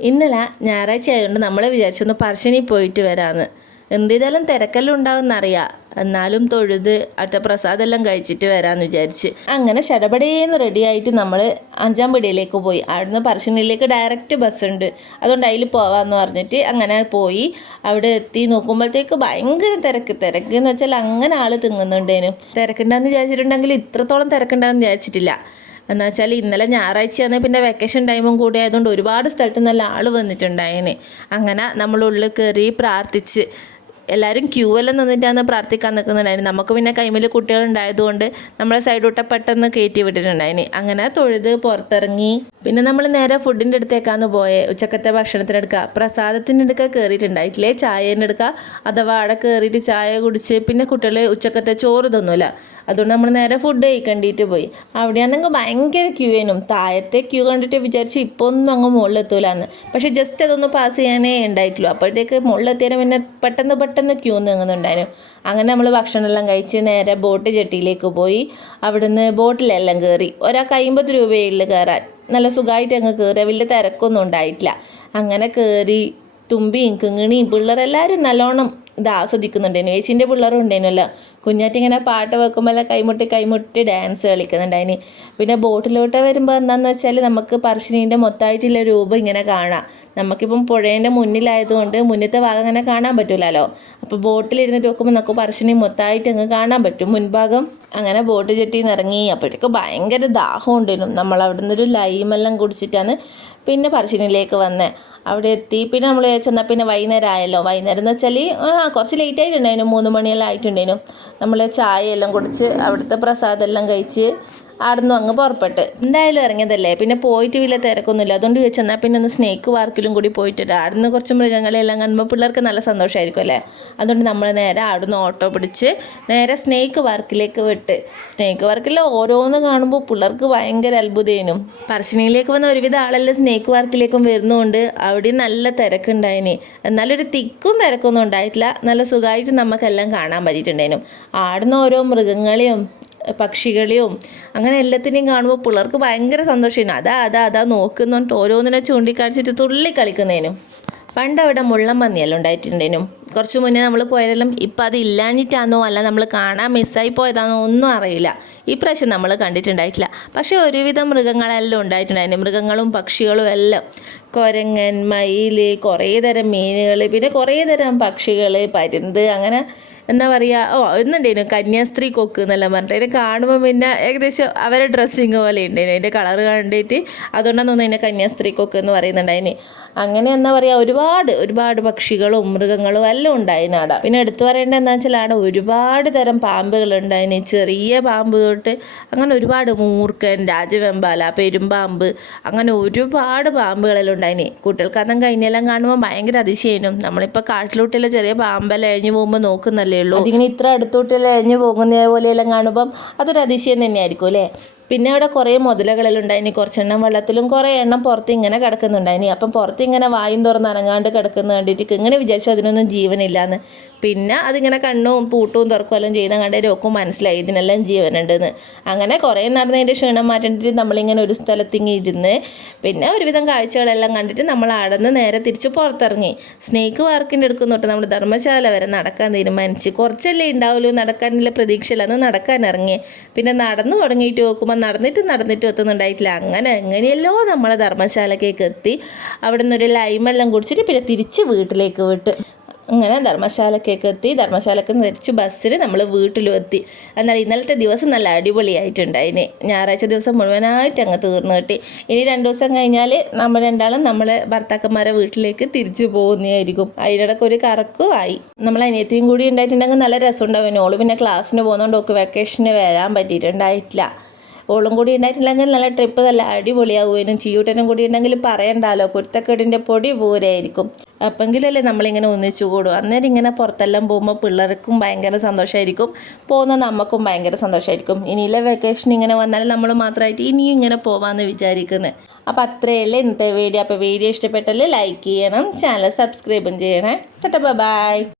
ഇന്നലെ ഞായറാഴ്ച ആയതുകൊണ്ട് നമ്മൾ വിചാരിച്ചൊന്ന് പറശ്ശിനി പോയിട്ട് വരാമെന്ന്. എന്ത് ചെയ്താലും തിരക്കെല്ലാം ഉണ്ടാവുമെന്നറിയാം, എന്നാലും തൊഴുത് അടുത്ത പ്രസാദമെല്ലാം കഴിച്ചിട്ട് വരാമെന്ന് വിചാരിച്ച് അങ്ങനെ ഷടപടേന്ന് റെഡിയായിട്ട് നമ്മൾ 5-ാം പടിയിലേക്ക് പോയി. അവിടുന്ന് പറശ്ശിനിയിലേക്ക് ഡയറക്റ്റ് ബസ്സുണ്ട്, അതുകൊണ്ട് അതിൽ പോവാമെന്ന് പറഞ്ഞിട്ട് അങ്ങനെ പോയി. അവിടെ എത്തി നോക്കുമ്പോഴത്തേക്ക് ഭയങ്കര തിരക്ക് എന്ന് വെച്ചാൽ അങ്ങനെ ആൾ തിങ്ങുന്നുണ്ടേനും. തിരക്കുണ്ടാന്ന് വിചാരിച്ചിട്ടുണ്ടെങ്കിൽ ഇത്രത്തോളം തിരക്കുണ്ടാകുമെന്ന് വിചാരിച്ചിട്ടില്ല. എന്ന് വെച്ചാൽ ഇന്നലെ ഞായറാഴ്ചയാണ്, പിന്നെ വെക്കേഷൻ ടൈമും കൂടി ആയതുകൊണ്ട് ഒരുപാട് സ്ഥലത്ത് നല്ല ആൾ വന്നിട്ടുണ്ടായേനെ. അങ്ങനെ നമ്മളുള്ളിൽ കയറി പ്രാർത്ഥിച്ച് എല്ലാവരും ക്യൂ എല്ലാം നിന്നിട്ടാണ് പ്രാർത്ഥിക്കാൻ നിൽക്കുന്നുണ്ടായിരുന്നു. നമുക്ക് പിന്നെ കൈമിൽ കുട്ടികളുണ്ടായതുകൊണ്ട് നമ്മളെ സൈഡോട്ടെ പെട്ടെന്ന് കയറ്റി വിട്ടിട്ടുണ്ടായിന്. അങ്ങനെ തൊഴുത് പുറത്തിറങ്ങി. പിന്നെ നമ്മൾ നേരെ ഫുഡിൻ്റെ അടുത്തേക്കാണ് പോയത്. ഉച്ചക്കത്തെ ഭക്ഷണത്തിനെടുക്കുക, പ്രസാദത്തിൻ്റെ അടുക്ക കയറിയിട്ടുണ്ടായിട്ടില്ലേ, ചായേൻ്റെ എടുക്കുക. അഥവാ അവിടെ കയറിയിട്ട് ചായ കുടിച്ച് പിന്നെ കുട്ടികൾ ഉച്ചക്കത്തെ ചോറ് തന്നൂല, അതുകൊണ്ട് നമ്മൾ നേരെ ഫുഡ് കഴിക്കേണ്ടിയിട്ട് പോയി. അവിടെയാണെങ്കിൽ ഭയങ്കര ക്യൂ ആയിരുന്നു. താഴത്തെ ക്യൂ കണ്ടിട്ട് വിചാരിച്ചു ഇപ്പോൾ ഒന്നും അങ്ങ് മുകളിലെത്തൂലെന്ന്. പക്ഷേ ജസ്റ്റ് അതൊന്ന് പാസ് ചെയ്യാനേ ഉണ്ടായിട്ടുള്ളൂ. അപ്പോഴത്തേക്ക് മുകളിലെത്തിയാലും പിന്നെ പെട്ടെന്ന് ക്യൂ നീങ്ങുന്നുണ്ടായിരുന്നു. അങ്ങനെ നമ്മൾ ഭക്ഷണമെല്ലാം കഴിച്ച് നേരെ ബോട്ട് ജെട്ടിയിലേക്ക് പോയി. അവിടുന്ന് ബോട്ടിലെല്ലാം കയറി. ഒരാൾക്ക് 50 രൂപയുള്ളു കയറാൻ. നല്ല സുഖമായിട്ട് അങ്ങ് കയറുക, വലിയ തിരക്കൊന്നും ഉണ്ടായിട്ടില്ല. അങ്ങനെ കയറി തുമ്പിയും കിങ്ങിണിയും പിള്ളേരെല്ലാവരും നല്ലോണം ഇത് ആസ്വദിക്കുന്നുണ്ടായിരുന്നു. ഏച്ചിൻ്റെ പിള്ളേരും ഉണ്ടായിരുന്നല്ലോ. കുഞ്ഞാറ്റിങ്ങനെ പാട്ട് വെക്കുമ്പോൾ കൈമുട്ടി ഡാൻസ് കളിക്കുന്നുണ്ടായിന്. പിന്നെ ബോട്ടിലോട്ട് വരുമ്പോൾ എന്താണെന്ന് വെച്ചാൽ നമുക്ക് പറശ്ശിനീൻ്റെ മൊത്തമായിട്ടുള്ള രൂപം ഇങ്ങനെ കാണാം. നമുക്കിപ്പം പുഴേൻ്റെ മുന്നിലായതുകൊണ്ട് മുന്നത്തെ ഭാഗം അങ്ങനെ കാണാൻ പറ്റില്ലല്ലോ. അപ്പോൾ ബോട്ടിലിരുന്നിട്ട് നോക്കുമ്പോൾ നമുക്ക് പറശ്ശിനി മൊത്തമായിട്ട് അങ്ങ് കാണാൻ പറ്റും മുൻഭാഗം. അങ്ങനെ ബോട്ട് ചെട്ടിയിൽ നിന്ന് ഇറങ്ങി. അപ്പോഴത്തേക്ക് ഭയങ്കര ദാഹം ഉണ്ടായിരുന്നു. നമ്മൾ അവിടെ നിന്നൊരു ലൈമെല്ലാം കുടിച്ചിട്ടാണ് പിന്നെ പറശ്ശിനിയിലേക്ക് വന്നത്. അവിടെ എത്തി. പിന്നെ നമ്മൾ ചെന്നാൽ പിന്നെ വൈകുന്നേരം ആയല്ലോ. വൈകുന്നേരം എന്ന് വെച്ചാൽ കുറച്ച് ലേറ്റ് ആയിട്ടുണ്ടായിരുന്നു, 3 മണിയെല്ലാം ആയിട്ടുണ്ടായിരുന്നു. നമ്മൾ ചായ എല്ലാം കുടിച്ച് അവിടുത്തെ പ്രസാദമെല്ലാം കഴിച്ച് അവിടുന്ന് അങ്ങ് പുറപ്പെട്ട്. എന്തായാലും ഇറങ്ങിയതല്ലേ, പിന്നെ പോയിട്ട് വലിയ തിരക്കൊന്നുമില്ല. അതുകൊണ്ട് ചെന്നാൽ പിന്നെ ഒന്ന് സ്നേക്ക് പാർക്കിലും കൂടി പോയിട്ടില്ല. അവിടുന്ന് കുറച്ച് മൃഗങ്ങളെല്ലാം കാണുമ്പോൾ പിള്ളേർക്ക് നല്ല സന്തോഷമായിരിക്കും അല്ലേ. അതുകൊണ്ട് നമ്മൾ നേരെ അവിടുന്ന് ഓട്ടോ പിടിച്ച് നേരെ സ്നേക്ക് പാർക്കിലേക്ക് വിട്ട്. സ്നേക്ക് പാർക്കിൽ ഓരോന്ന് കാണുമ്പോൾ പിള്ളേർക്ക് ഭയങ്കര അത്ഭുതേനും. പറശ്ശിനിയിലേക്ക് വന്ന ഒരുവിധ ആളെല്ലാം സ്നേക്ക് പാർക്കിലേക്കും വരുന്നതുകൊണ്ട് അവിടെ നല്ല തിരക്കുണ്ടായിന്. എന്നാലും ഒരു തിക്കും തിരക്കൊന്നും ഉണ്ടായിട്ടില്ല. നല്ല സുഖമായിട്ട് നമുക്കെല്ലാം കാണാൻ പറ്റിയിട്ടുണ്ടായിരുന്നു. ആടുന്ന ഓരോ മൃഗങ്ങളെയും പക്ഷികളെയും അങ്ങനെ എല്ലാത്തിനെയും കാണുമ്പോൾ പിള്ളേർക്ക് ഭയങ്കര സന്തോഷമായിരുന്നു. അതാ നോക്കുന്നുണ്ട് ഓരോന്നിനെ ചൂണ്ടിക്കാണിച്ചിട്ട് തുള്ളി കളിക്കുന്നതിനും. പണ്ട് അവിടെ മുള്ളൻപന്നിയെല്ലാം ഉണ്ടായിട്ടുണ്ടേനും. കുറച്ച് മുന്നേ നമ്മൾ പോയതെല്ലാം. ഇപ്പം അത് ഇല്ലാഞ്ഞിട്ടാണോ അല്ല നമ്മൾ കാണാൻ മിസ്സായി പോയതാണോ ഒന്നും അറിയില്ല. ഈ പ്രാവശ്യം നമ്മൾ കണ്ടിട്ടുണ്ടായിട്ടില്ല. പക്ഷേ ഒരുവിധം മൃഗങ്ങളെല്ലാം ഉണ്ടായിട്ടുണ്ടായിരുന്നു. മൃഗങ്ങളും പക്ഷികളും എല്ലാം. കുരങ്ങൻ, മയിൽ, കുറേ തരം മീനുകൾ, പിന്നെ കുറേ തരം പക്ഷികൾ, പരുന്ത്, അങ്ങനെ എന്താ പറയുക, ഒന്നുണ്ടായിരുന്നു കന്യാസ്ത്രീ കൊക്ക് എന്നെല്ലാം പറഞ്ഞിട്ട്. അതിനെ കാണുമ്പോൾ പിന്നെ ഏകദേശം അവരെ ഡ്രസ്സിങ് പോലെ ഉണ്ടായിരുന്നു. അതിൻ്റെ കളർ കണ്ടിട്ട് അതുകൊണ്ടാണ് തോന്നുന്നു അതിനെ കന്യാസ്ത്രീ കൊക്ക് എന്ന് പറയുന്നുണ്ടായിന്. അങ്ങനെ എന്താ പറയുക, ഒരുപാട് പക്ഷികളും മൃഗങ്ങളും എല്ലാം ഉണ്ടായിരുന്നു അവിടെ. പിന്നെ എടുത്തു പറയേണ്ടത് എന്താ വെച്ചാൽ അവിടെ ഒരുപാട് തരം പാമ്പുകളുണ്ടായിന്. ചെറിയ പാമ്പ് തൊട്ട് അങ്ങനെ ഒരുപാട് മൂർക്കൻ, രാജവെമ്പാല, പെരുമ്പാമ്പ്, അങ്ങനെ ഒരുപാട് പാമ്പുകളെല്ലാം ഉണ്ടായിന്. കുട്ടികൾക്ക് അന്നും കഴിഞ്ഞെല്ലാം കാണുമ്പോൾ ഭയങ്കര അതിശയനും. നമ്മളിപ്പോൾ കാട്ടിലോട്ടെല്ലാം ചെറിയ പാമ്പെല്ലാം എഴിഞ്ഞു പോകുമ്പോൾ നോക്കുന്നല്ലേ ഉള്ളൂ. അതിങ്ങനെ ഇത്ര അടുത്തോട്ടെല്ലാം എഴിഞ്ഞു പോകുന്ന പോലെയെല്ലാം കാണുമ്പം അതൊരു അതിശയം തന്നെയായിരിക്കും അല്ലേ. പിന്നെ അവിടെ കുറേ മുതലകളെല്ലാം ഉണ്ടായിനി. കുറച്ചെണ്ണം വെള്ളത്തിലും കുറേ എണ്ണം പുറത്ത് ഇങ്ങനെ കിടക്കുന്നുണ്ടായിനി. അപ്പം പുറത്ത് ഇങ്ങനെ വായും തുറന്ന് അനങ്ങാണ്ട് കിടക്കുന്ന കണ്ടിട്ട് ഇങ്ങനെ വിചാരിച്ചു അതിനൊന്നും ജീവനില്ലാന്ന്. പിന്നെ അതിങ്ങനെ കണ്ണും പൂട്ടും തുറക്കും എല്ലാം ചെയ്യുന്ന കണ്ടേരും ഒക്കെ മനസ്സിലായി ഇതിനെല്ലാം ജീവനുണ്ടെന്ന്. അങ്ങനെ കുറേ നടന്നതിൻ്റെ ക്ഷീണം മാറ്റേണ്ടിട്ട് നമ്മളിങ്ങനെ ഒരു സ്ഥലത്തിങ്ങി ഇരുന്ന് പിന്നെ ഒരുവിധം കാഴ്ചകളെല്ലാം കണ്ടിട്ട് നമ്മൾ അവിടെ നിന്ന് നേരെ തിരിച്ച് പുറത്തിറങ്ങി. സ്നേക്ക് പാർക്കിൻ്റെ അടുക്കുന്ന തൊട്ട് നമ്മൾ ധർമ്മശാല വരെ നടക്കാൻ തീരുമാനിച്ച്. കുറച്ചല്ലേ ഉണ്ടാവുള്ളൂ, നടക്കാനുള്ള പ്രതീക്ഷയില്ലാന്ന് നടക്കാൻ ഇറങ്ങി. പിന്നെ നടന്നു തുടങ്ങിയിട്ട് നോക്കുമ്പോൾ നടന്നിട്ട് എത്തുന്നുണ്ടായിട്ടില്ല. അങ്ങനെ എങ്ങനെയല്ലോ നമ്മളെ ധർമ്മശാലക്കേക്ക് എത്തി. അവിടെ നിന്നൊരു ലൈമെല്ലാം കുടിച്ചിട്ട് പിന്നെ തിരിച്ച് വീട്ടിലേക്ക് വിട്ട്. അങ്ങനെ ധർമ്മശാലക്കേക്ക് എത്തി. ധർമ്മശാലക്ക് തിരിച്ച് ബസ്സിന് നമ്മൾ വീട്ടിലും എത്തി. എന്നാൽ ഇന്നലത്തെ ദിവസം നല്ല അടിപൊളിയായിട്ടുണ്ടായിന്. ഞായറാഴ്ച ദിവസം മുഴുവനായിട്ട് അങ്ങ് തീർന്നു കിട്ടി. ഇനി 2 ദിവസം കഴിഞ്ഞാൽ നമ്മൾ രണ്ടാളും നമ്മളെ ഭർത്താക്കന്മാരെ വീട്ടിലേക്ക് തിരിച്ചു പോകുന്നതായിരിക്കും. അതിനിടയ്ക്ക് ഒരു കറക്കും ആയി. നമ്മൾ അനിയത്തിയും കൂടി ഉണ്ടായിട്ടുണ്ടെങ്കിൽ നല്ല രസം ഉണ്ടാവും. ഓള് പിന്നെ ക്ലാസ്സിന് പോകുന്നതുകൊണ്ട് ഒക്കെ വെക്കേഷന് വരാൻ പറ്റിയിട്ടുണ്ടായിട്ടില്ല. ഓളും കൂടി ഉണ്ടായിട്ടില്ലെങ്കിൽ നല്ല ട്രിപ്പ് നല്ല അടിപൊളിയാവുകയും ചീയൂട്ടനും കൂടി ഉണ്ടെങ്കിൽ പറയണ്ടല്ലോ, കുരുത്തക്കേടിൻ്റെ പൊടി പൂരായിരിക്കും. അപ്പെങ്കിലല്ലേ നമ്മളിങ്ങനെ ഒന്നിച്ചു കൂടും. അന്നേരം ഇങ്ങനെ പുറത്തെല്ലാം പോകുമ്പോൾ പിള്ളേർക്കും ഭയങ്കര സന്തോഷമായിരിക്കും, പോകുന്ന നമുക്കും ഭയങ്കര സന്തോഷമായിരിക്കും. ഇനിയിലെ വെക്കേഷൻ ഇങ്ങനെ വന്നാൽ നമ്മൾ മാത്രമായിട്ട് ഇനിയും ഇങ്ങനെ പോകാമെന്ന് വിചാരിക്കുന്നത്. അപ്പോൾ അത്രയല്ലേ ഇന്നത്തെ വീഡിയോ. അപ്പോൾ വീഡിയോ ഇഷ്ടപ്പെട്ടാൽ ലൈക്ക് ചെയ്യണം, ചാനൽ സബ്സ്ക്രൈബും ചെയ്യണേ. ബൈ.